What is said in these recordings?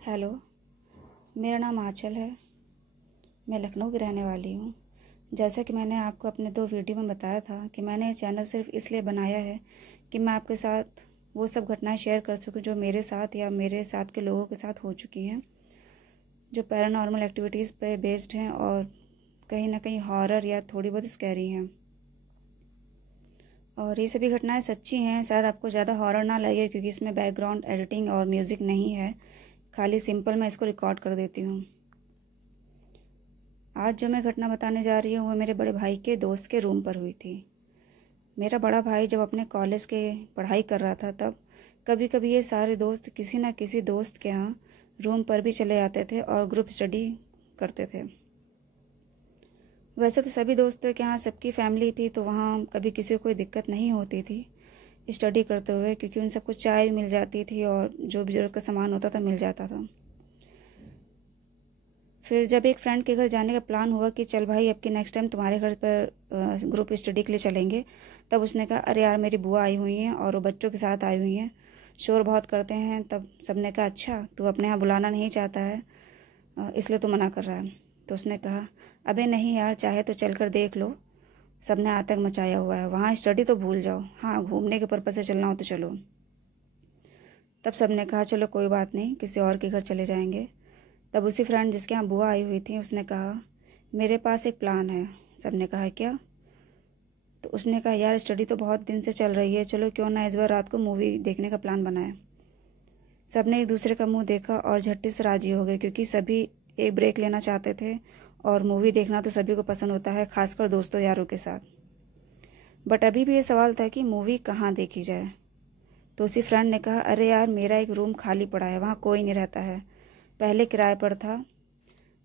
Hello, मेरा नाम आँचल है। मैं लखनऊ की रहने वाली हूँ। जैसा कि मैंने आपको अपने 2 वीडियो में बताया था कि मैंने ये चैनल सिर्फ़ इसलिए बनाया है कि मैं आपके साथ वो सब घटनाएं शेयर कर सकूँ जो मेरे साथ या मेरे साथ के लोगों के साथ हो चुकी हैं, जो पैरानॉर्मल एक्टिविटीज़ पे बेस्ड हैं और कहीं ना कहीं हॉरर या थोड़ी बहुत स्कैरी हैं। और ये सभी घटनाएं सच्ची हैं। शायद आपको ज़्यादा हॉरर ना लगे क्योंकि इसमें बैकग्राउंड एडिटिंग और म्यूज़िक नहीं है, खाली सिंपल मैं इसको रिकॉर्ड कर देती हूँ। आज जो मैं घटना बताने जा रही हूँ वो मेरे बड़े भाई के दोस्त के रूम पर हुई थी। मेरा बड़ा भाई जब अपने कॉलेज के पढ़ाई कर रहा था तब कभी कभी ये सारे दोस्त किसी न किसी दोस्त के यहाँ रूम पर भी चले आते थे और ग्रुप स्टडी करते थे। वैसे तो सभी दोस्तों के यहाँ सबकी फैमिली थी तो वहाँ कभी किसी को कोई दिक्कत नहीं होती थी स्टडी करते हुए, क्योंकि उन सबको चाय भी मिल जाती थी और जो भी ज़रूरत का सामान होता था मिल जाता था। फिर जब एक फ्रेंड के घर जाने का प्लान हुआ कि चल भाई अब की नेक्स्ट टाइम तुम्हारे घर पर ग्रुप स्टडी के लिए चलेंगे, तब उसने कहा अरे यार मेरी बुआ आई हुई हैं और वो बच्चों के साथ आई हुई हैं, शोर बहुत करते हैं। तब सबने कहा अच्छा तू अपने यहाँ बुलाना नहीं चाहता है इसलिए तू मना कर रहा है। तो उसने कहा अबे नहीं यार, चाहे तो चल कर देख लो, सबने आतंक मचाया हुआ है, वहाँ स्टडी तो भूल जाओ, हाँ घूमने के पर्पज़ से चलना हो तो चलो। तब सबने कहा चलो कोई बात नहीं, किसी और के घर चले जाएंगे। तब उसी फ्रेंड जिसके यहाँ बुआ आई हुई थी उसने कहा मेरे पास एक प्लान है। सबने कहा क्या? तो उसने कहा यार स्टडी तो बहुत दिन से चल रही है, चलो क्यों ना इस बार रात को मूवी देखने का प्लान बनाए। सबने एक दूसरे का मुंह देखा और झट्टे से राजी हो गए क्योंकि सभी एक ब्रेक लेना चाहते थे और मूवी देखना तो सभी को पसंद होता है, खासकर दोस्तों यारों के साथ। बट अभी भी ये सवाल था कि मूवी कहाँ देखी जाए। तो उसी फ्रेंड ने कहा अरे यार मेरा एक रूम खाली पड़ा है, वहाँ कोई नहीं रहता है, पहले किराए पर था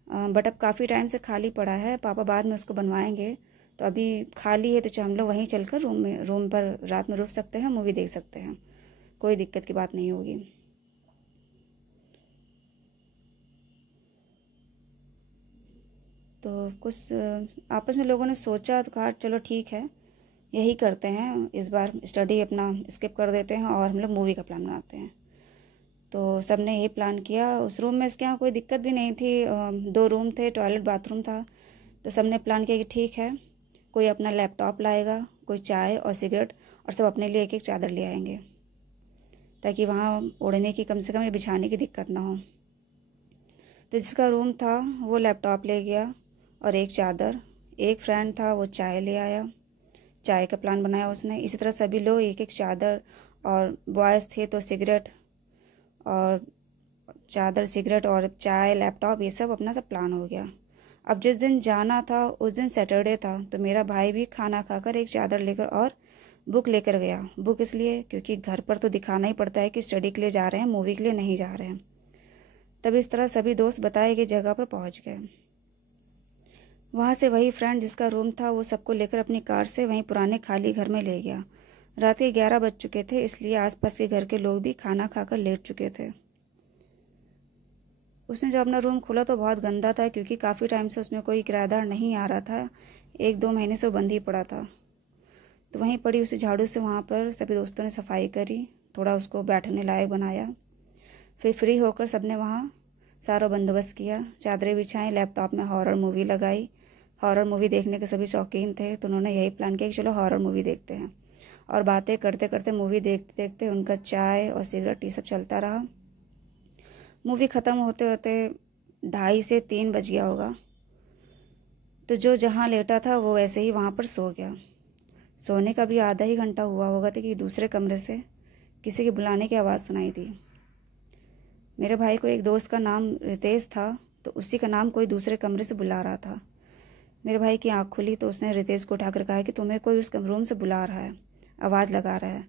बट अब काफ़ी टाइम से खाली पड़ा है, पापा बाद में उसको बनवाएंगे, तो अभी खाली है तो हम लोग वहीं चलकर रूम पर रात में रुक सकते हैं, मूवी देख सकते हैं, कोई दिक्कत की बात नहीं होगी। तो कुछ आपस में लोगों ने सोचा तो कहा चलो ठीक है यही करते हैं, इस बार स्टडी अपना स्किप कर देते हैं और हम लोग मूवी का प्लान बनाते हैं। तो सब ने यही प्लान किया। उस रूम में इसके यहाँ कोई दिक्कत भी नहीं थी, 2 रूम थे, टॉयलेट बाथरूम था। तो सब ने प्लान किया कि ठीक है कोई अपना लैपटॉप लाएगा, कोई चाय और सिगरेट, और सब अपने लिए एक एक चादर ले आएंगे ताकि वहाँ ओढ़ने की कम से कम या बिछाने की दिक्कत ना हो। तो जिसका रूम था वो लैपटॉप ले गया और एक चादर, एक फ्रेंड था वो चाय ले आया, चाय का प्लान बनाया उसने। इसी तरह सभी लोग एक एक चादर, और बॉयज़ थे तो सिगरेट और चादर, सिगरेट और चाय, लैपटॉप, ये सब अपना सब प्लान हो गया। अब जिस दिन जाना था उस दिन सैटरडे था, तो मेरा भाई भी खाना खाकर एक चादर लेकर और बुक लेकर गया। बुक इसलिए क्योंकि घर पर तो दिखाना ही पड़ता है कि स्टडी के लिए जा रहे हैं, मूवी के लिए नहीं जा रहे हैं। तब इस तरह सभी दोस्त बताए गए जगह पर पहुंच गए। वहाँ से वही फ्रेंड जिसका रूम था वो सबको लेकर अपनी कार से वहीं पुराने खाली घर में ले गया। रात के 11 बज चुके थे, इसलिए आसपास के घर के लोग भी खाना खाकर लेट चुके थे। उसने जब अपना रूम खोला तो बहुत गंदा था क्योंकि काफ़ी टाइम से उसमें कोई किराएदार नहीं आ रहा था, 1-2 महीने से वो बंद ही पड़ा था। तो वहीं पड़ी उसी झाड़ू से वहाँ पर सभी दोस्तों ने सफाई करी, थोड़ा उसको बैठने लायक बनाया। फिर फ्री होकर सबने वहाँ सारा बंदोबस्त किया, चादरें बिछाई, लैपटॉप में हॉरर मूवी लगाई। हॉरर मूवी देखने के सभी शौकीन थे तो उन्होंने यही प्लान किया कि चलो हॉरर मूवी देखते हैं। और बातें करते करते मूवी देखते देखते उनका चाय और सिगरेट ये सब चलता रहा। मूवी ख़त्म होते होते 2:30 से 3 बज गया होगा। तो जो जहाँ लेटा था वो वैसे ही वहाँ पर सो गया। सोने का भी आधा ही घंटा हुआ होगा था कि दूसरे कमरे से किसी के बुलाने की आवाज़ सुनाई दी। मेरे भाई को एक दोस्त का नाम रितेश था, तो उसी का नाम कोई दूसरे कमरे से बुला रहा था। मेरे भाई की आँख खुली तो उसने रितेश को उठाकर कहा कि तुम्हें कोई उस रूम से बुला रहा है, आवाज़ लगा रहा है।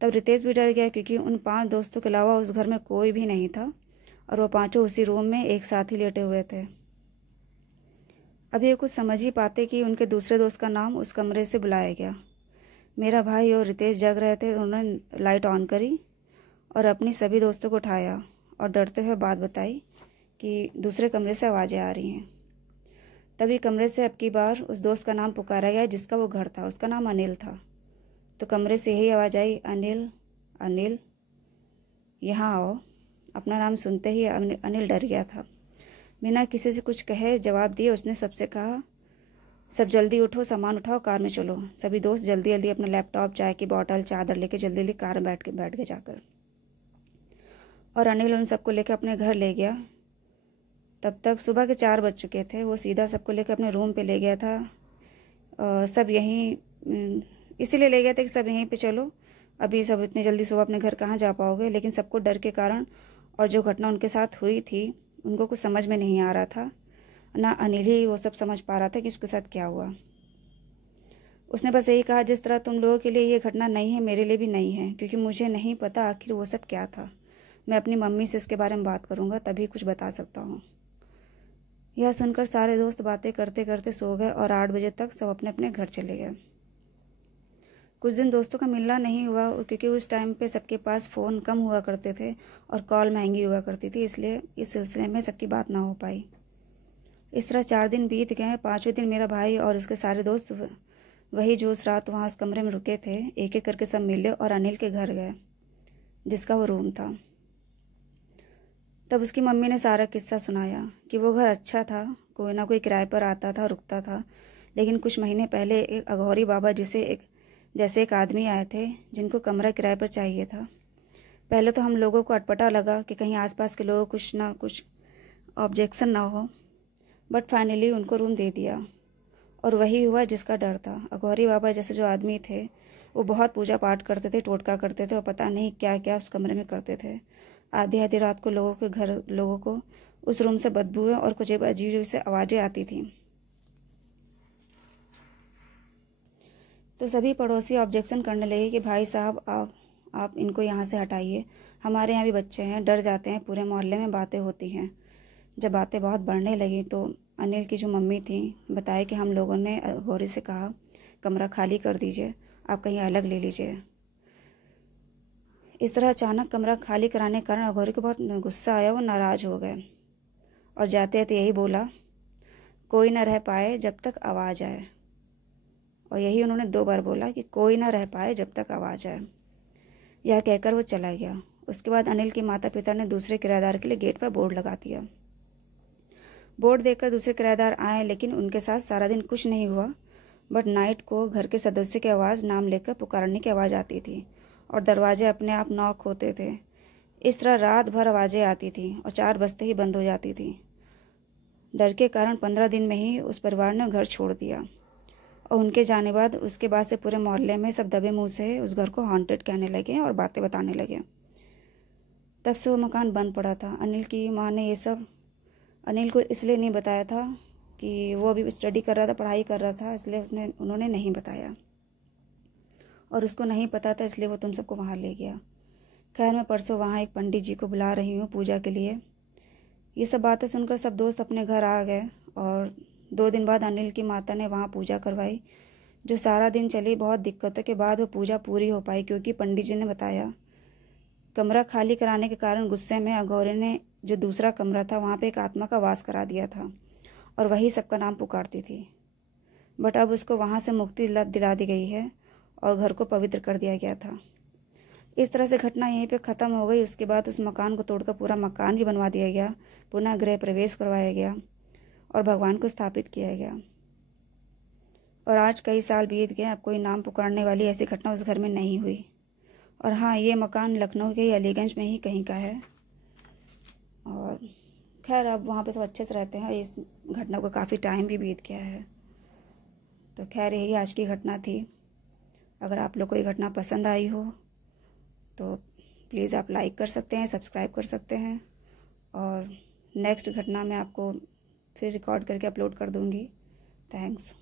तब रितेश भी डर गया क्योंकि उन 5 दोस्तों के अलावा उस घर में कोई भी नहीं था और वो पांचों उसी रूम में एक साथ ही लेटे हुए थे। अभी ये कुछ समझ ही पाते कि उनके दूसरे दोस्त का नाम उस कमरे से बुलाया गया। मेरा भाई और रितेश जग रहे थे, उन्होंने लाइट ऑन करी और अपनी सभी दोस्तों को उठाया और डरते हुए बात बताई कि दूसरे कमरे से आवाज़ें आ रही हैं। तभी कमरे से अब की बार उस दोस्त का नाम पुकारा गया जिसका वो घर था, उसका नाम अनिल था। तो कमरे से यही आवाज़ आई, अनिल, अनिल यहाँ आओ, अपना नाम सुनते ही अनिल डर गया था। बिना किसी से कुछ कहे जवाब दिए उसने सबसे कहा, सब जल्दी उठो, सामान उठाओ, कार में चलो। सभी दोस्त जल्दी जल्दी अपना लैपटॉप, चाय की बोतल, चादर लेके जल्दी जल्दी कार में बैठ गए जाकर। और अनिल उन सबको लेकर अपने घर ले गया। तब तक सुबह के 4 बज चुके थे। वो सीधा सबको लेकर अपने रूम पे ले गया था। सब यहीं इसीलिए ले गया था कि सब यहीं पे चलो, अभी सब इतनी जल्दी सुबह अपने घर कहाँ जा पाओगे। लेकिन सबको डर के कारण और जो घटना उनके साथ हुई थी उनको कुछ समझ में नहीं आ रहा था। ना अनिल ही वो सब समझ पा रहा था कि उसके साथ क्या हुआ। उसने बस यही कहा, जिस तरह तुम लोगों के लिए ये घटना नई है, मेरे लिए भी नई है, क्योंकि मुझे नहीं पता आखिर वो सब क्या था। मैं अपनी मम्मी से इसके बारे में बात करूँगा, तभी कुछ बता सकता हूँ। यह सुनकर सारे दोस्त बातें करते करते सो गए और 8 बजे तक सब अपने अपने घर चले गए। कुछ दिन दोस्तों का मिलना नहीं हुआ, क्योंकि उस टाइम पे सबके पास फ़ोन कम हुआ करते थे और कॉल महंगी हुआ करती थी, इसलिए इस सिलसिले में सबकी बात ना हो पाई। इस तरह 4 दिन बीत गए। 5वें दिन मेरा भाई और उसके सारे दोस्त वही जो उस रात वहाँ उस कमरे में रुके थे, एक एक करके सब मिले और अनिल के घर गए, जिसका वो रूम था। तब उसकी मम्मी ने सारा किस्सा सुनाया कि वो घर अच्छा था, कोई ना कोई किराए पर आता था, रुकता था। लेकिन कुछ महीने पहले एक अघौरी बाबा जैसे एक आदमी आए थे, जिनको कमरा किराए पर चाहिए था। पहले तो हम लोगों को अटपटा लगा कि कहीं आसपास के लोगों कुछ ना कुछ ऑब्जेक्शन ना हो, बट फाइनली उनको रूम दे दिया। और वही हुआ जिसका डर था। अघौरी बाबा जैसे जो आदमी थे वो बहुत पूजा पाठ करते थे, टोटका करते थे और पता नहीं क्या क्या उस कमरे में करते थे। आधी आधी रात को लोगों को उस रूम से बदबू और कुछ अजीब से आवाज़ें आती थी। तो सभी पड़ोसी ऑब्जेक्शन करने लगे कि भाई साहब आप इनको यहाँ से हटाइए, हमारे यहाँ भी बच्चे हैं, डर जाते हैं, पूरे मोहल्ले में बातें होती हैं। जब बातें बहुत बढ़ने लगी तो अनिल की जो मम्मी थी बताया कि हम लोगों ने गौरी से कहा, कमरा खाली कर दीजिए, आप कहीं अलग ले लीजिए। इस तरह अचानक कमरा खाली कराने के कारण गौरी को बहुत गुस्सा आया। वो नाराज़ हो गए और जाते जाते यही बोला, कोई ना रह पाए जब तक आवाज़ आए। और यही उन्होंने 2 बार बोला कि कोई ना रह पाए जब तक आवाज़ आए। यह कहकर वो चला गया। उसके बाद अनिल के माता पिता ने दूसरे किराएदार के लिए गेट पर बोर्ड लगा दिया। बोर्ड देखकर दूसरे किराएदार आए, लेकिन उनके साथ सारा दिन कुछ नहीं हुआ। बट नाइट को घर के सदस्य की आवाज़ नाम लेकर पुकारने की आवाज़ आती थी और दरवाजे अपने आप नॉक होते थे। इस तरह रात भर आवाज़ें आती थी और 4 बजते ही बंद हो जाती थी। डर के कारण 15 दिन में ही उस परिवार ने घर छोड़ दिया। और उनके जाने बाद उसके बाद से पूरे मोहल्ले में सब दबे मुंह से उस घर को हॉन्टेड कहने लगे और बातें बताने लगे। तब से वो मकान बंद पड़ा था। अनिल की माँ ने ये सब अनिल को इसलिए नहीं बताया था कि वो अभी स्टडी कर रहा था, पढ़ाई कर रहा था, इसलिए उन्होंने नहीं बताया। और उसको नहीं पता था, इसलिए वो तुम सबको वहाँ ले गया। खैर, मैं परसों वहाँ एक पंडित जी को बुला रही हूँ पूजा के लिए। ये सब बातें सुनकर सब दोस्त अपने घर आ गए और 2 दिन बाद अनिल की माता ने वहाँ पूजा करवाई, जो सारा दिन चली। बहुत दिक्कतों के बाद वो पूजा पूरी हो पाई, क्योंकि पंडित जी ने बताया कमरा खाली कराने के कारण गुस्से में अघौरे ने जो दूसरा कमरा था वहाँ पे एक आत्मा का वास करा दिया था और वही सबका नाम पुकारती थी। बट अब उसको वहाँ से मुक्ति दिला दी गई है और घर को पवित्र कर दिया गया था। इस तरह से घटना यहीं पे ख़त्म हो गई। उसके बाद उस मकान को तोड़कर पूरा मकान भी बनवा दिया गया, पुनः गृह प्रवेश करवाया गया और भगवान को स्थापित किया गया। और आज कई साल बीत गए, अब कोई नाम पुकारने वाली ऐसी घटना उस घर में नहीं हुई। और हाँ, ये मकान लखनऊ के अलीगंज में ही कहीं का है। और खैर, अब वहाँ पे सब अच्छे से रहते हैं। इस घटना को काफ़ी टाइम भी बीत गया है। तो खैर, यही आज की घटना थी। अगर आप लोग को ये घटना पसंद आई हो तो प्लीज़ आप लाइक कर सकते हैं, सब्सक्राइब कर सकते हैं। और नेक्स्ट घटना मैं आपको फिर रिकॉर्ड करके अपलोड कर दूँगी। थैंक्स।